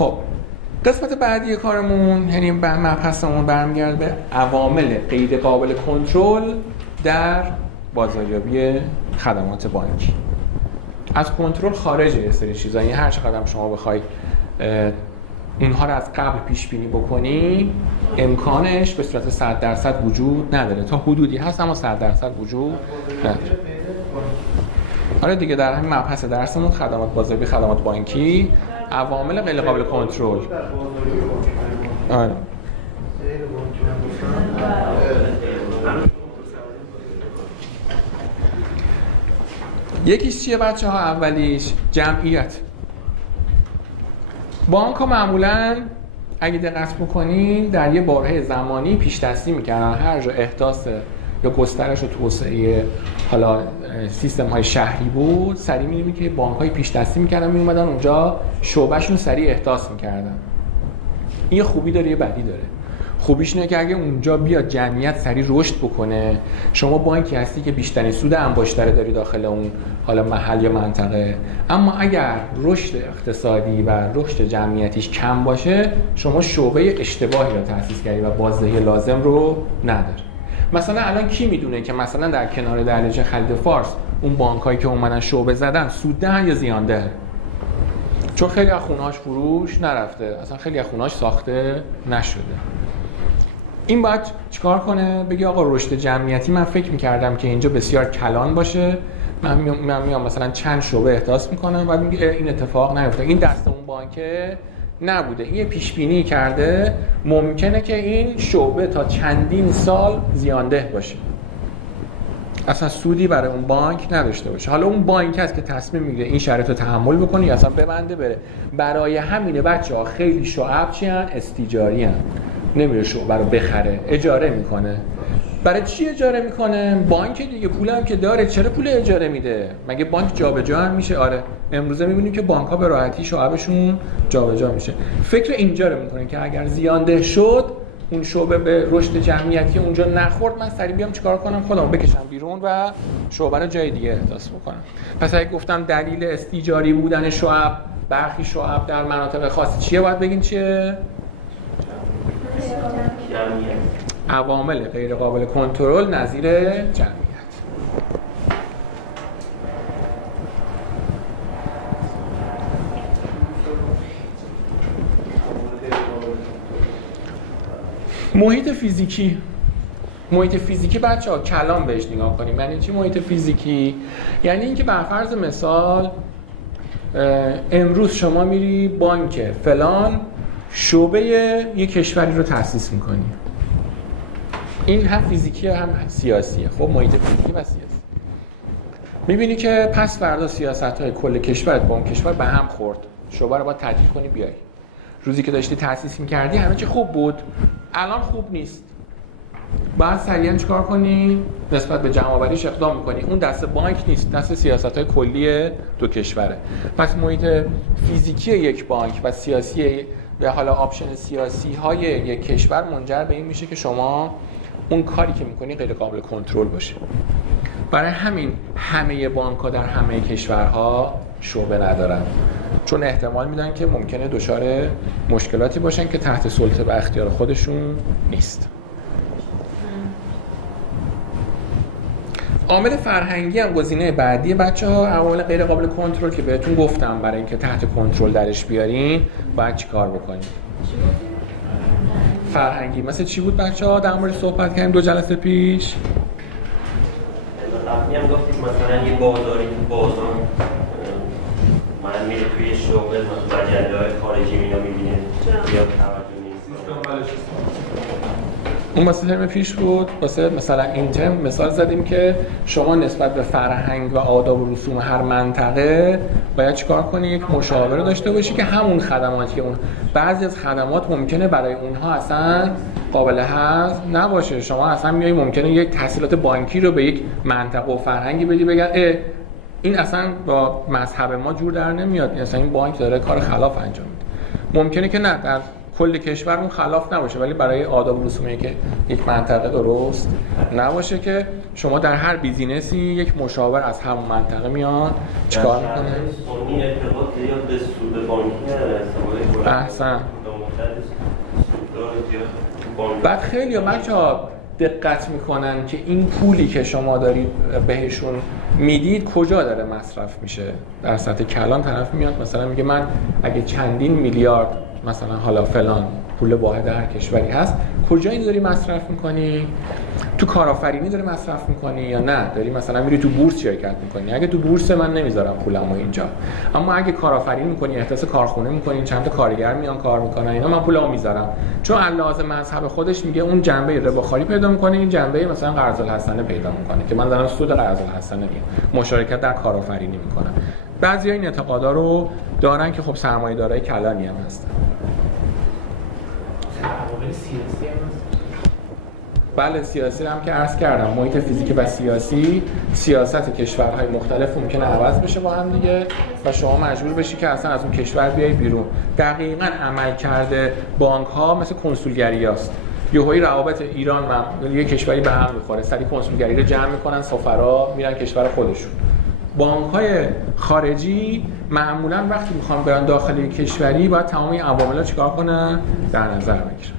خب قسمت بعدی کارمون یعنی مبحثمون برمیگرده به عوامل غیر قابل کنترل در بازاریابی خدمات بانکی. از کنترل خارج یه سری چیزا، یعنی هر چقدر شما بخوای اونها رو از قبل پیش بینی بکنی امکانش به صورت 100% وجود نداره. تا حدودی هست اما 100% وجود نداره. آره دیگه، در همین مبحث درسمون خدمات بازاریابی خدمات بانکی، عوامل غیر قابل کنترل. آره. یکیش چیه بچه‌ها؟ اولیش جمعیت. بانک‌ها معمولاً اگه دقت بکنین در یه باره زمانی پیش دستی می‌کردن. هر جا احداث یا گسترش و توسعه حالا سیستم‌های شهری بود، سریع می‌بینیم که بانک‌های پیش دستی می‌کردن، می‌اومدن اونجا شعبه‌شون سریع احداث می‌کردن. این خوبی داره، یه بدی داره. خوبیش اینه که اگه اونجا بیاد جمعیت سریع رشد بکنه، شما بانکی هستی که بیشترین سود انباشته داری داخل اون حالا محل یا منطقه. اما اگر رشد اقتصادی و رشد جمعیتیش کم باشه، شما شعبه اشتباهی رو تأسیس کردی و بازدهی لازم رو نداری. مثلا الان کی میدونه که مثلا در کنار دریاچه خلیج فارس اون بانکایی که اومدن شعبه زدن سودده یا زیانده؟ چون خیلی از خونه‌هاش فروش نرفته، اصلا خیلی از خونه‌هاش ساخته نشده. این باید چیکار کنه؟ بگی آقا رشد جمعیتی من فکر می‌کردم که اینجا بسیار کلان باشه، من میام مثلا چند شعبه احداث می‌کنم و میگه این اتفاق نیفته، این دست اون بانکه نبوده، این پیش بینی کرده ممکنه که این شعبه تا چندین سال زیانده باشه، اصلا سودی برای اون بانک نداشته باشه. حالا اون بانک هست که تصمیم میگیره این شرایط رو تحمل بکنه یا اصلا ببنده بره. برای همینه بچه‌ها خیلی شعب چی ان؟ استیجاری ان. نمیره شعبه رو بخره، اجاره میکنه. برای چی اجاره میکنه؟ بانک دیگه پولم که داره، چرا پول اجاره میده؟ مگه بانک جابجا هم میشه؟ آره، امروزه میبینیم که بانک ها به راحتی شعبشون جابجا میشه. فکر اینجا رو میکنن که اگر زیانده شد، اون شعبه به رشد جمعیتی اونجا نخورد، من سریع بیام چیکار کنم؟ خودم بکشم بیرون و شعبه رو جای دیگه احداث بکنم. پس اگه گفتم دلیل استیجاری بودن شعب، برخی شعب در مناطق خاص چیه؟ باید بگین چیه؟ عوامل غیر قابل کنترل نظیر جمعیت. محیط فیزیکی. محیط فیزیکی بچه‌ها کلام بهش نگاه کنیم. یعنی چی محیط فیزیکی؟ یعنی اینکه بر فرض مثال امروز شما میری بانک فلان شعبه یک کشوری رو تأسیس می‌کنی. این هم فیزیکیه هم سیاسیه. خب محیط فیزیکی و سیاسی. می‌بینی که پس فردا سیاست‌های کل کشورت با اون کشور به هم خورد. شعبه رو باید تعطیل کنی بیای. روزی که داشتی تأسیس می‌کردی همه چی خوب بود. الان خوب نیست. بعد سریعا چیکار کنی؟ نسبت به جمع‌آوریش اقدام می‌کنی. اون دست بانک نیست، دست سیاست‌های کلی دو کشوره. پس محیط فیزیکی یک بانک و سیاسی و حالا آپشن سیاسی های یک کشور منجر به این میشه که شما اون کاری که میکنی غیر قابل کنترل باشه. برای همین همه بانک‌ها در همه کشورها شعبه ندارن، چون احتمال میدن که ممکنه دچار مشکلاتی باشن که تحت سلطه و اختیار خودشون نیست. عامل فرهنگی هم گزینه بعدی بچه‌ها. عوامل غیر قابل کنترل که بهتون گفتم برای اینکه تحت کنترل درش بیارین باید چیکار بکنین؟ فرهنگی مثل چی بود بچه‌ها؟ در مورد صحبت کردیم 2 جلسه پیش. قبلی هم گفتیم مثلا یه بازاری تو بازار من میره توی شغل مجله‌های خارجی اینا می‌بینه یا توجه نیست. اون واسه ترم پیش بود. واسه مثلا این ترم مثال زدیم که شما نسبت به فرهنگ و آداب و رسوم هر منطقه باید چیکار کنی؟ یک مشاوره داشته باشی که همون خدماتی که اون بعضی از خدمات ممکنه برای اونها اصلا قابل هضم نباشه. شما اصلا میای ممکنه یک تحصیلات بانکی رو به یک منطقه و فرهنگی بدی، بگن این اصلا با مذهب ما جور در نمیاد، اصلا این بانک داره کار خلاف انجام میده. ممکنه که نه در کل کشور اون خلاف نباشه، ولی برای آداب و رسومی که یک منطقه درست نباشه که شما در هر بیزینسی یک مشاور از همون منطقه میاد چیکار میکنه؟ این ارتباط زیاد به سود بانکی نداره. احسن. بعد خیلی بچه‌ها دقت میکنن که این پولی که شما دارید بهشون میدید کجا داره مصرف میشه. در سطح کلان طرف میاد مثلا میگه من اگه چندین میلیارد مثلا حالا فلان پول واحد هر کشوری هست، کجا این داری مصرف میکنی؟ تو کارآفرینی داری مصرف میکنی یا نه داری مثلا میری تو بورس شرکت میکنی؟ اگه تو بورس من نمیذارم پولمو اینجا، اما اگه کارآفرینی میکنی، احداث کارخونه میکنی، چند تا کارگر میان کار میکنن، اینا من پولمو میذارم. چون علاوه مذهب خودش میگه اون جنبه رباخواری پیدا میکنه، این جنبه مثلا قرض الحسنه پیدا میکنه که من دارم سود قرض الحسنه میگیرم، مشارکت در کارآفرینی میکنم. بعضیا این اعتقادا رو دارن که خب سرمایه‌دارای کلانی هم هستن. بله سیاسی هم که عرض کردم، محیط فیزیکی و سیاسی، سیاست کشورهای مختلف ممکنه عوض بشه با هم دیگه و شما مجبور بشی که اصلا از اون کشور بیای بیرون. دقیقاً عمل کرده بانک ها مثل کنسولگری هست. یهویی روابط ایران و یه کشوری به هم میخوره، سری کنسولگری رو جمع میکنن، سفرا میرن کشور خودشون. بانک‌های خارجی معمولاً وقتی میخوان برن داخل کشوری باید تمام این عوامل رو چیکار کنن؟ در نظر بگیرن.